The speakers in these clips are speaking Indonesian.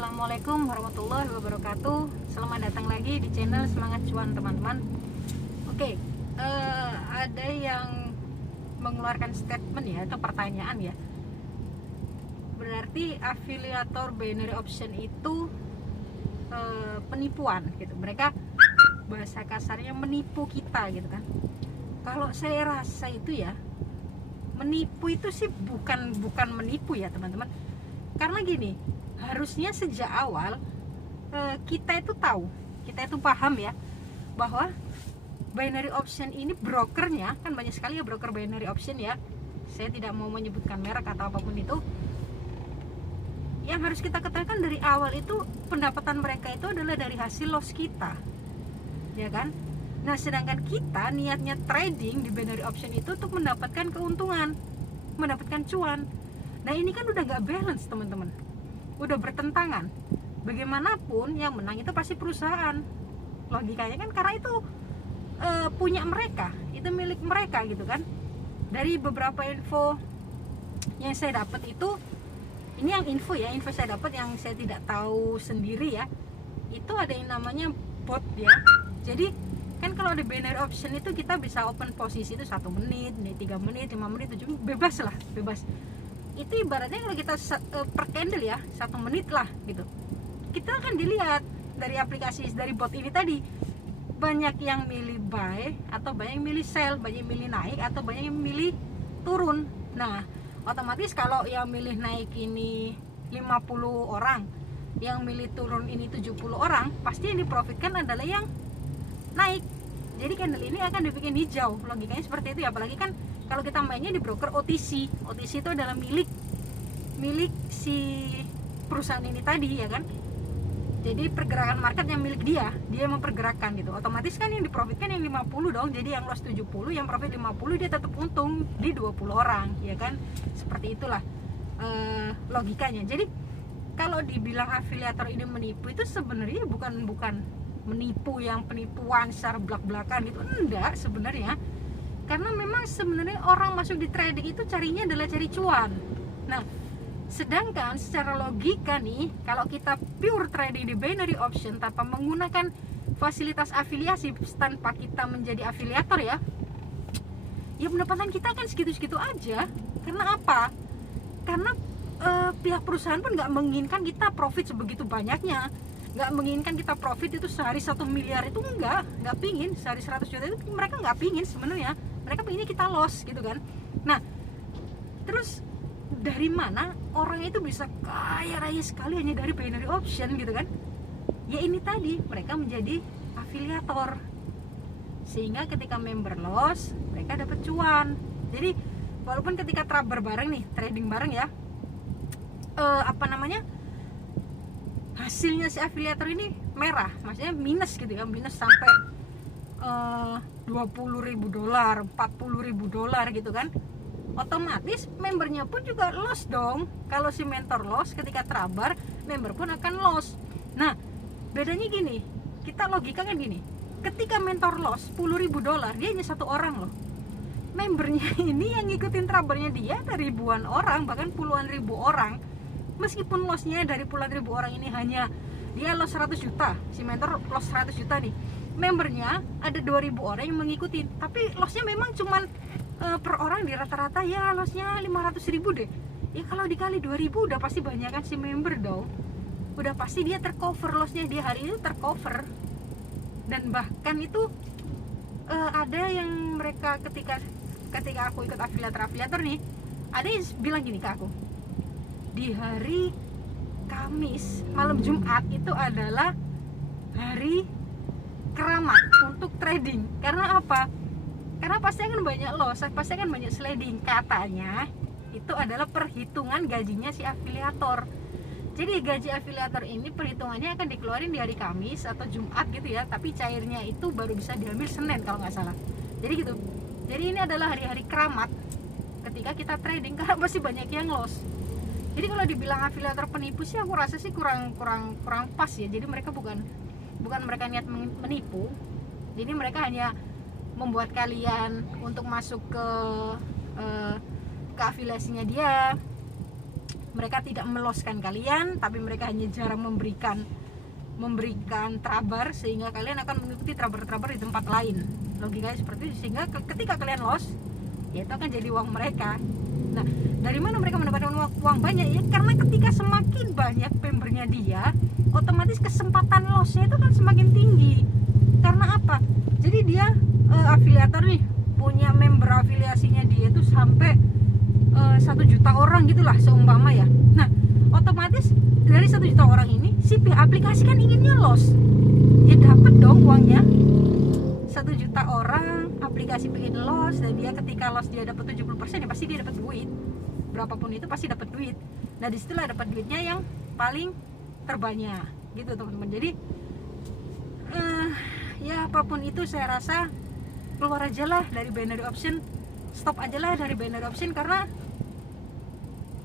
Assalamualaikum warahmatullahi wabarakatuh. Selamat datang lagi di channel Semangat Cuan, teman-teman. Oke, ada yang mengeluarkan statement ya, atau pertanyaan ya. Berarti afiliator binary option itu penipuan gitu. Mereka bahasa kasarnya menipu kita gitu kan. Kalau saya rasa itu ya, menipu itu sih bukan menipu ya teman-teman. Karena gini, harusnya sejak awal kita itu tahu, kita itu paham ya, bahwa binary option ini brokernya kan banyak sekali ya, broker binary option ya. Saya tidak mau menyebutkan merek atau apapun itu. Yang harus kita katakan dari awal itu, pendapatan mereka itu adalah dari hasil loss kita, ya kan? Nah, sedangkan kita niatnya trading di binary option itu untuk mendapatkan keuntungan, mendapatkan cuan. Nah, ini kan udah nggak balance teman-teman, udah bertentangan. Bagaimanapun yang menang itu pasti perusahaan, logikanya kan, karena itu punya mereka, itu milik mereka gitu kan. Dari beberapa info yang saya dapat itu, ini yang info saya dapat yang saya tidak tahu sendiri ya, itu ada yang namanya bot ya. Jadi kan kalau di binary option itu kita bisa open posisi itu 1 menit, 3 menit, 5 menit, 7 menit, bebas lah, bebas. Itu ibaratnya kalau kita per candle ya 1 menit lah gitu, kita akan dilihat dari aplikasi, dari bot ini tadi, banyak yang milih buy atau banyak yang milih sell, banyak yang milih naik atau banyak yang milih turun. Nah, otomatis kalau yang milih naik ini 50 orang, yang milih turun ini 70 orang, pasti yang diprofitkan adalah yang naik. Jadi candle ini akan dibikin hijau, logikanya seperti itu ya. Apalagi kan kalau kita mainnya di broker OTC, OTC itu adalah milik si perusahaan ini tadi ya kan. Jadi pergerakan market yang milik dia yang mempergerakkan gitu. Otomatis kan yang diprofitkan yang 50 dong. Jadi yang loss 70, yang profit 50, dia tetap untung di 20 orang ya kan. Seperti itulah logikanya. Jadi kalau dibilang afiliator ini menipu, itu sebenarnya bukan menipu yang penipuan secara belak-belakan gitu, enggak sebenarnya. Karena memang sebenarnya orang masuk di trading itu carinya adalah cari cuan. Nah, sedangkan secara logika nih, kalau kita pure trading di binary option tanpa menggunakan fasilitas afiliasi, tanpa kita menjadi afiliator ya pendapatan kita kan segitu-segitu aja. Karena apa? Karena pihak perusahaan pun nggak menginginkan kita profit sebegitu banyaknya, nggak menginginkan kita profit itu sehari 1 miliar, itu nggak pingin. Sehari 100 juta itu mereka nggak pingin sebenarnya, mereka pengennya kita loss gitu kan. Nah, terus dari mana orang itu bisa kaya raya sekali hanya dari binary option gitu kan? Ya ini tadi, mereka menjadi afiliator, sehingga ketika member loss mereka dapat cuan. Jadi walaupun ketika trader bareng nih, trading bareng ya, hasilnya si afiliator ini merah, maksudnya minus gitu ya, minus sampai $20.000, $40.000 gitu kan, otomatis membernya pun juga loss dong. Kalau si mentor loss, ketika trader, member pun akan loss. Nah, bedanya gini, kita logika kan gini, ketika mentor loss $10.000, dia hanya 1 orang loh. Membernya ini yang ngikutin tradernya dia ada ribuan orang, bahkan puluhan ribu orang. Meskipun lossnya dari puluhan ribu orang ini hanya dia loss 100 juta, si mentor loss 100 juta nih, membernya ada 2000 orang yang mengikuti, tapi lossnya memang cuman per orang di rata-rata ya lossnya 500.000 deh. Ya kalau dikali 2000 udah pasti banyak kan si member dong, udah pasti dia tercover lossnya, dia hari itu tercover. Dan bahkan itu ada yang mereka ketika aku ikut afiliator nih, ada yang bilang gini ke aku, di hari Kamis malam Jumat itu adalah hari keramat untuk trading. Karena apa? Karena pasti akan banyak loss, pasti akan banyak sliding. Katanya itu adalah perhitungan gajinya si afiliator. Jadi gaji afiliator ini perhitungannya akan dikeluarin di hari Kamis atau Jumat gitu ya, tapi cairnya itu baru bisa diambil Senin kalau nggak salah. Jadi gitu. Jadi ini adalah hari-hari keramat ketika kita trading, karena pasti banyak yang loss. Jadi kalau dibilang afiliator penipu sih, aku rasa sih kurang pas ya. Jadi mereka bukan mereka niat menipu. Jadi mereka hanya membuat kalian untuk masuk ke afiliasinya dia, mereka tidak meloskan kalian, tapi mereka hanya jarang memberikan trabar, sehingga kalian akan mengikuti trabar-trabar di tempat lain. Logikanya seperti itu, sehingga ketika kalian los, ya itu akan jadi uang mereka. Nah, dari mana mereka mendapatkan uang banyak? Ya karena ketika semakin banyak membernya dia, otomatis kesempatan losnya itu kan semakin tinggi. Karena apa? Jadi dia afiliator nih, punya member afiliasinya dia itu sampai 1 juta orang gitulah seumpama ya. Nah, otomatis dari 1 juta orang ini si pihak aplikasi kan inginnya los, ya dapat dong uangnya. 1 juta orang aplikasi pengen los, dan dia ketika los dia dapat 70%, ya pasti dia dapat duit. Berapapun itu pasti dapat duit. Nah, disitulah dapat duitnya yang paling terbanyak gitu teman-teman. Jadi ya apapun itu saya rasa keluar aja lah dari binary option, stop aja lah dari binary option, karena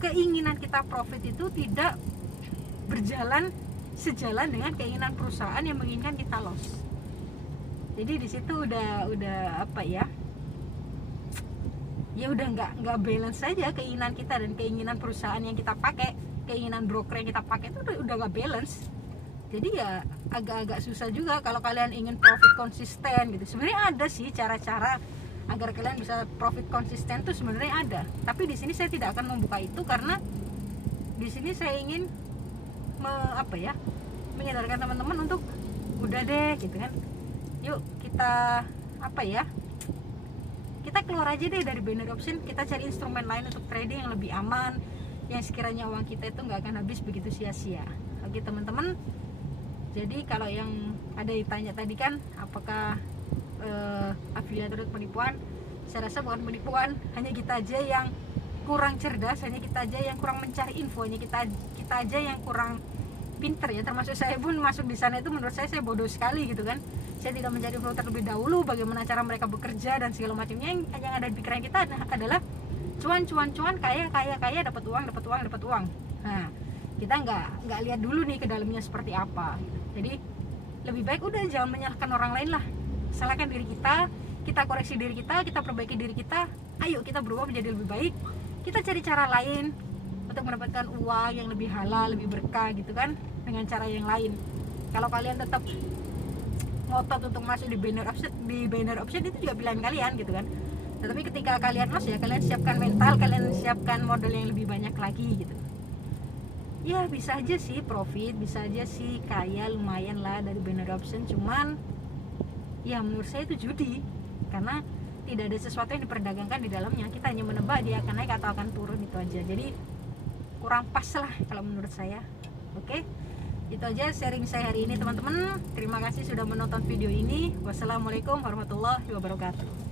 keinginan kita profit itu tidak berjalan sejalan dengan keinginan perusahaan yang menginginkan kita loss. Jadi di situ udah apa ya? Ya udah nggak balance saja keinginan kita dan keinginan perusahaan yang kita pakai, keinginan broker yang kita pakai itu udah nggak balance. Jadi ya agak-agak susah juga kalau kalian ingin profit konsisten gitu. Sebenarnya ada sih cara-cara agar kalian bisa profit konsisten tuh sebenarnya ada. Tapi di sini saya tidak akan membuka itu, karena di sini saya ingin menyadarkan teman-teman untuk udah deh gitu kan. Yuk kita kita keluar aja deh dari binary option, kita cari instrumen lain untuk trading yang lebih aman, yang sekiranya uang kita itu nggak akan habis begitu sia-sia. Oke teman-teman, jadi kalau yang ada ditanya tadi kan apakah afiliator itu penipuan, saya rasa bukan penipuan, hanya kita aja yang kurang cerdas, hanya kita aja yang kurang mencari info, hanya kita aja yang kurang pinter ya. Termasuk saya pun masuk di sana itu menurut saya bodoh sekali gitu kan. Saya tidak mencari info terlebih dahulu bagaimana cara mereka bekerja dan segala macamnya. Yang ada di pikiran kita adalah cuan, kaya, dapat uang. Nah, kita nggak lihat dulu nih ke dalamnya seperti apa. Jadi lebih baik udah jangan menyalahkan orang lain lah. Salahkan diri kita koreksi diri kita perbaiki diri kita. Ayo kita berubah menjadi lebih baik. Kita cari cara lain untuk mendapatkan uang yang lebih halal, lebih berkah gitu kan, dengan cara yang lain. Kalau kalian tetap ngotot untuk masuk di binary option itu juga pilihan kalian gitu kan. Tetapi ketika kalian los, ya kalian siapkan mental, kalian siapkan modal yang lebih banyak lagi gitu. Ya bisa aja sih profit, bisa aja sih kaya lumayan lah dari binary option, cuman ya menurut saya itu judi, karena tidak ada sesuatu yang diperdagangkan di dalamnya. Kita hanya menebak dia akan naik atau akan turun, itu aja. Jadi kurang pas lah kalau menurut saya. Oke, itu aja sharing saya hari ini teman-teman. Terima kasih sudah menonton video ini. Wassalamualaikum warahmatullahi wabarakatuh.